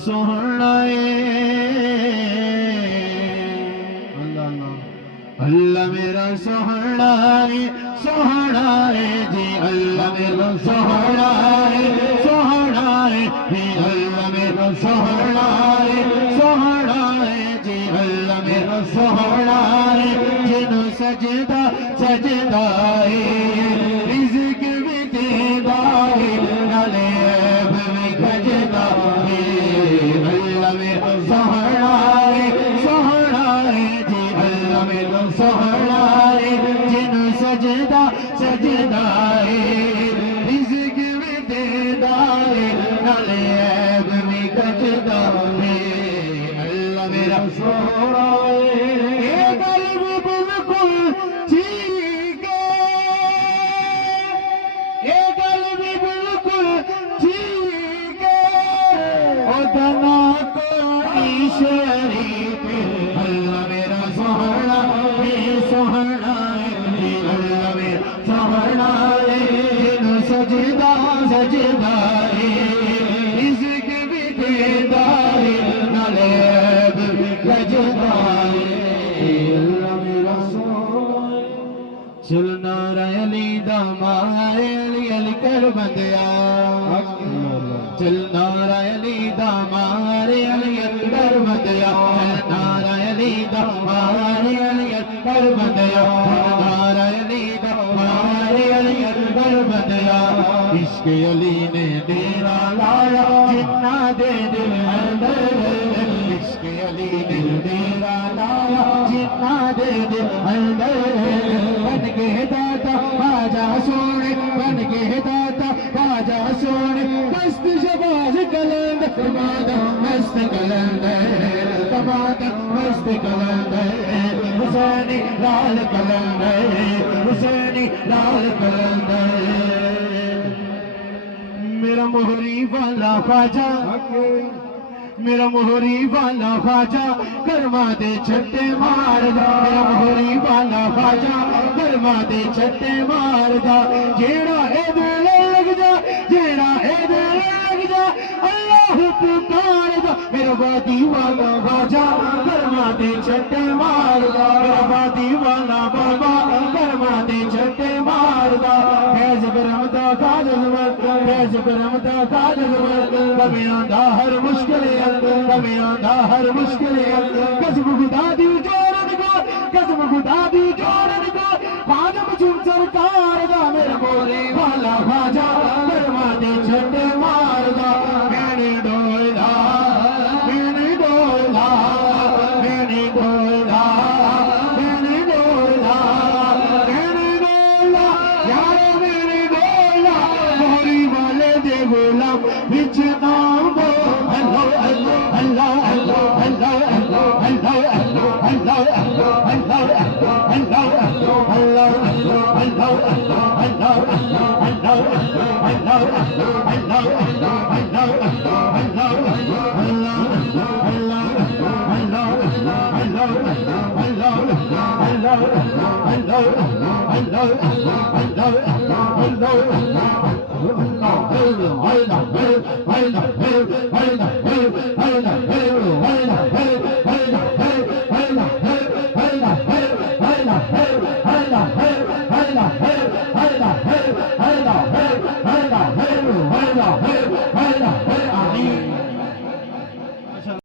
सोहना अल्लाह मेरा सोहना है जी अल्लाह मेरा सोहना है जी अल्लाह मेरा सोहना है जी अल्लाह मेरा सोहना है जिन्हों सजदा सजदा है रिज़्क़ भी देदा है नाले ऐब भी गजदा है अल्लाह मेरा सोहना है जी अल्लाह मेरा सोहना है जिन्हों सजदा सजदा है रिज़्क़ भी देदा है नाले ऐब भी गजदा है अल्लाह मेरा सोहना है ये कल्ब बिल्कुल ठीक है ये कल्ब बिल्कुल ठीक है ओ दना कोई शरीफ अल्लाह मेरा सोहना है अल्लाह मेरा सोहना है जिन्हों सजदा सजदा है रिज़्क़ भी देदा है नाले ऐब भी गजदा है अल्लाह मेरा सोहना है चलना अली दामारे अली अली कर बंदिया चलना अली दामारे अली अली कर बंदिया चलना अली दामारे अली अली कर बंदिया चलना अली दामारे अली अली कर बंदिया इश्क अली ने डेरा लाया जिन्ना दे दिल अंदर इश्क अली ने डेरा लाया जिन्ना दे दिल अंदर बन के दाता बाजा सोने बन के दाता बाजा सोने मस्त शबाज कलंद कमादा मस्त कलंद कमादा मस्त कलंद हुसैनी लाल कलंद हुसैनी लाल कलंद मेरा मोहरी वाला ख्वाजा मेरा मोहरी वाला ख्वाजा कर्मा दे छट्टे मारदा मेरा मोहरी वाला ख्वाजा कर्मा दे छट्टे मारदा जेड़ा ए दिल लग जा जेड़ा ए दिल लग जा अल्लाह पुकारदा मेरा वादी वाला ख्वाजा कर्मा दे छट्टे मारदा मेरा वादी वाला बाबा कर्मा दे छट्टे मारदा फैज़ करमदा काजल फैज़ करमदा काजल कमियां दा हर मुश्किल कमियां दा हर मुश्किल कसम खुदा दी जोरन को कसम खुदा दी जोरन को खादम चुन सरकार दा मेरा मोरे वाला ख्वाजा कर्मा दे छट्टे मारदा मैंने डोला मैंने डोला मैंने डोला मैंने डोला मैंने डोला यार मैंने डोला मोरी वाले दे गुलाम बिच नाम दो अल्लाह अल्लाह अल्लाह अल्लाह अल्लाह अल्लाह अल्लाह अल्लाह अल्लाह Hayda,